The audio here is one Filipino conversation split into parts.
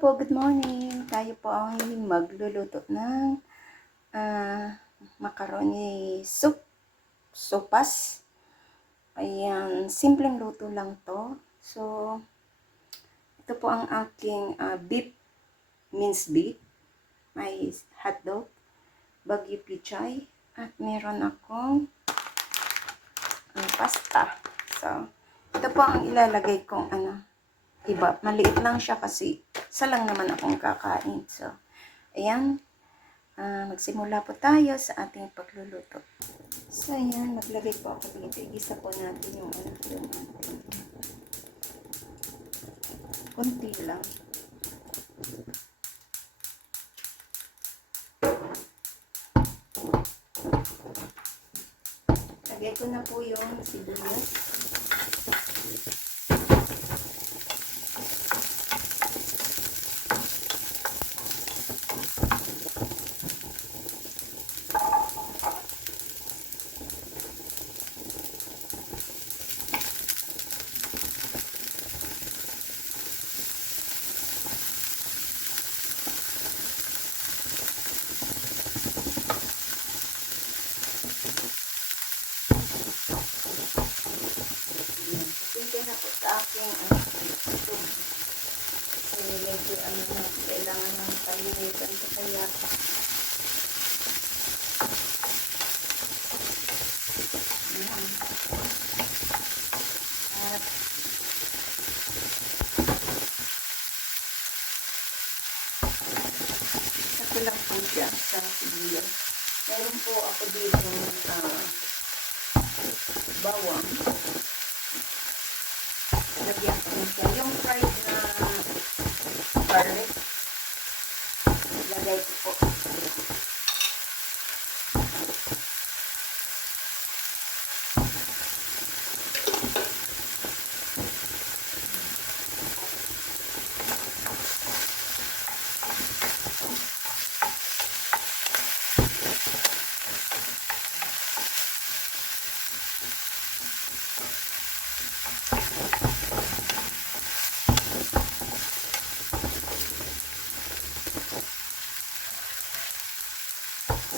po, good morning. Tayo po ay magluluto ng macaroni soup, sopas. Ayan, simpleng luto lang to. So, ito po ang aking beef, minced beef. May hotdog, bagyo pichay, at meron akong pasta. So, ito po ang ilalagay kong iba. Maliit lang siya kasi isa lang naman akong kakain. So, ayan. Magsimula po tayo sa ating pagluluto. So, ayan. Maglagay po ako dito. Igisa po natin yung yung konti lang. Lagay ko na po yung sibuyas. Na po sa aking ito. Kasi medyo kailangan ng palinitan ko kaya at isa ko lang po siya sa sibuyas. Meron po ako dito bawang. Lagyan ko siya. Yung fried na garlic, lagay ko po.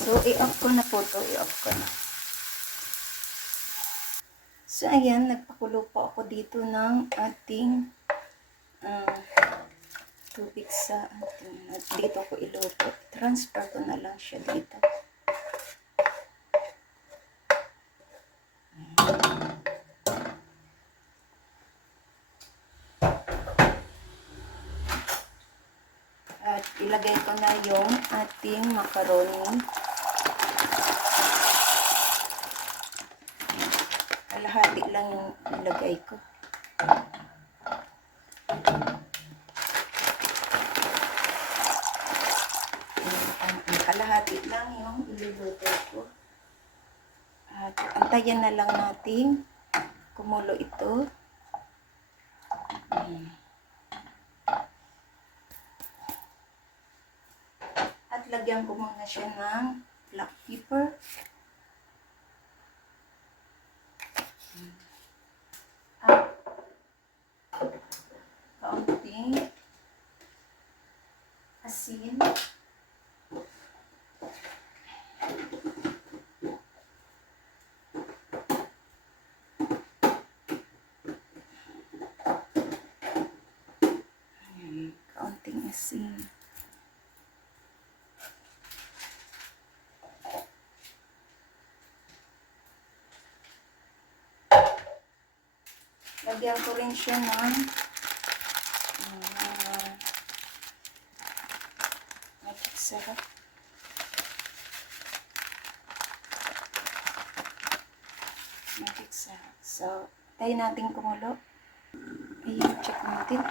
So, i-off ko na po ito. I-off ko na. So, ayan. Nagpakulo po ako dito ng ating tubig sa ating. At dito ko iluto. Transfer ko na lang siya dito. At ilagay ko na yung ating macaroni. Kalahati lang yung ilagay ko. Kalahati lang yung iluluto ko. At antayin na lang natin kumulo ito. At lagyan ko muna siya ng black pepper. At kaunting asin. Kaunting asin. Lagyan ko rin siya ng magic syrup. Magic syrup. So, tayo natin kumulo. Ayun, check natin.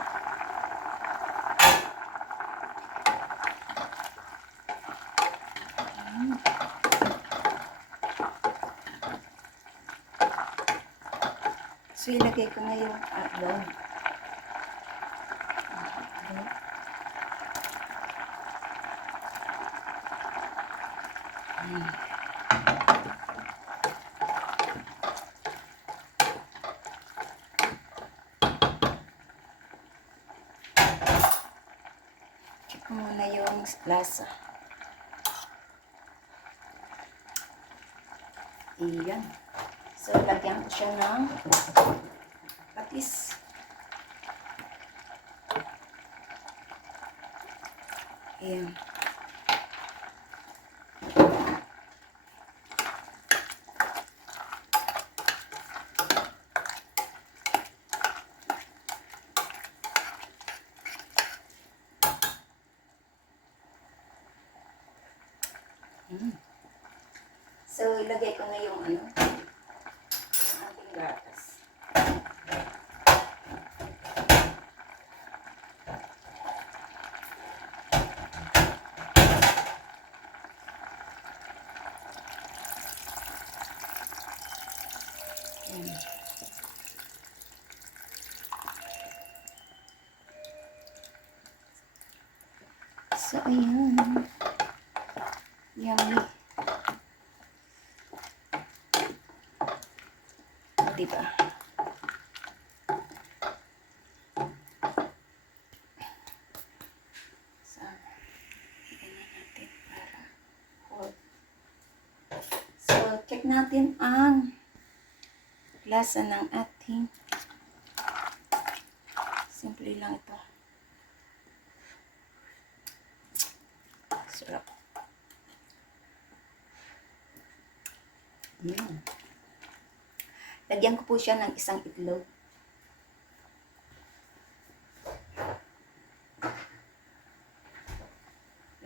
So, ilagay ko na yung hotdog. lasa. Iyan. So, lagyan ko siya ng patis. Ayan. So, ilagay ko na yung ano, yung ating gatas. So, ayan. Yummy. Diba? So, tignan natin para hold. So, check natin ang lasa ng ating. Simple lang ito. Sarap. Lagyan ko po siya ng isang itlog.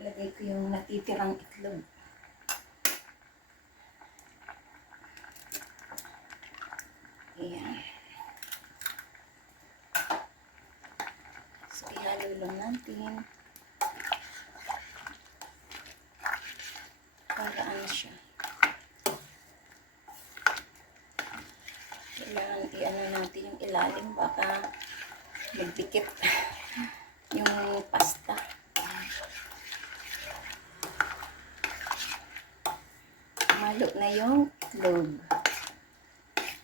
Lagay ko yung natitirang itlog. Ayan. So, ihalo lang natin. Para ano siya. Kailangan i-ano natin yung ilalim. Baka magdikit yung pasta. Malo na yung itlog.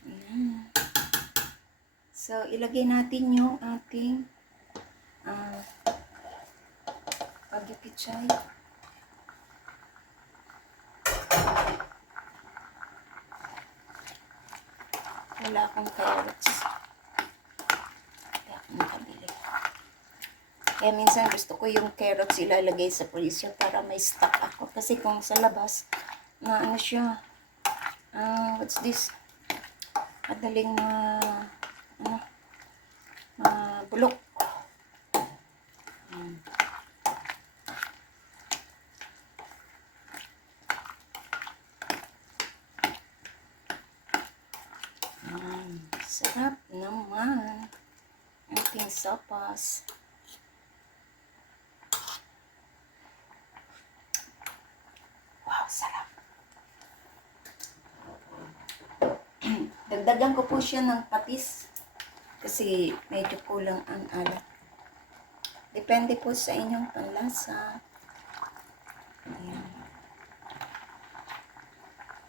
Ayan. So, ilagay natin yung ating pagipichay. Wala akong carrots. Kaya akong nakabili. Kaya minsan gusto ko yung carrots ilalagay sa freezer para may stock ako. Kasi kung sa labas, na ano siya, what's this? Madaling bulok. Sarap naman ating sopas. Wow, sarap. Dagdagan ko po siya ng patis kasi medyo kulang ang alat. Depende po sa inyong panlasa. Ayan.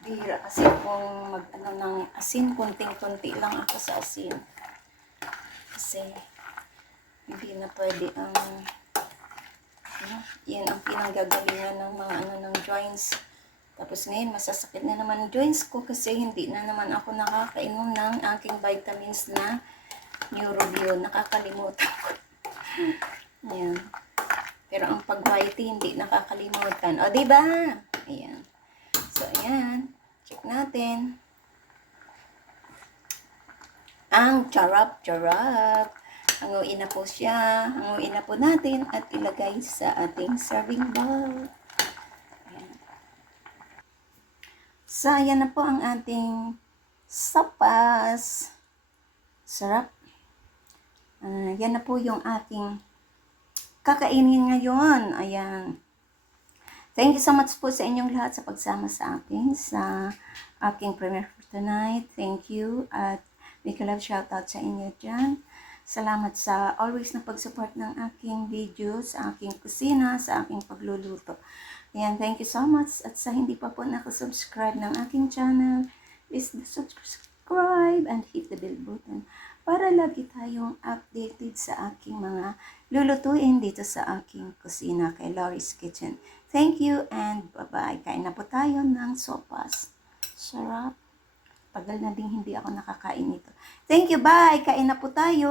Bihira kasi kung mag-ano ng asin, kunting-kunti lang ako sa asin. Kasi hindi na pwede ang yan ang pinanggagalingan ng mga ng joints. Tapos ngayon masasakit na naman ang joints ko kasi hindi na naman ako nakakainom ng aking vitamins na Neurobio. Nakakalimutan ko. Ayan. Pero ang pag-whitey hindi nakakalimutan. O, diba? Ayan. So, ayan. Check natin. Ang charap-charap. Hanguin na po siya. Hanguin na po natin at ilagay sa ating serving bowl. Ayan. So, ayan na po ang ating sopas. Sarap. Yan na po yung aking kakainin ngayon. Ayan. Thank you so much po sa inyong lahat sa pagsama sa akin sa aking premiere for tonight. Thank you at big love shoutout sa inyo dyan. Salamat sa always na pag-support ng aking videos, sa aking kusina, sa aking pagluluto. Ayan, thank you so much. At sa hindi pa po nakasubscribe ng aking channel, please subscribe and hit the bell button para lagi tayong updated sa aking mga lulutuin dito sa aking kusina kay Lori's Kitchen. Thank you and bye-bye. Kain na po tayo ng sopas. Sarap. Tagal na din hindi ako nakakain nito. Thank you, bye! Kain na po tayo!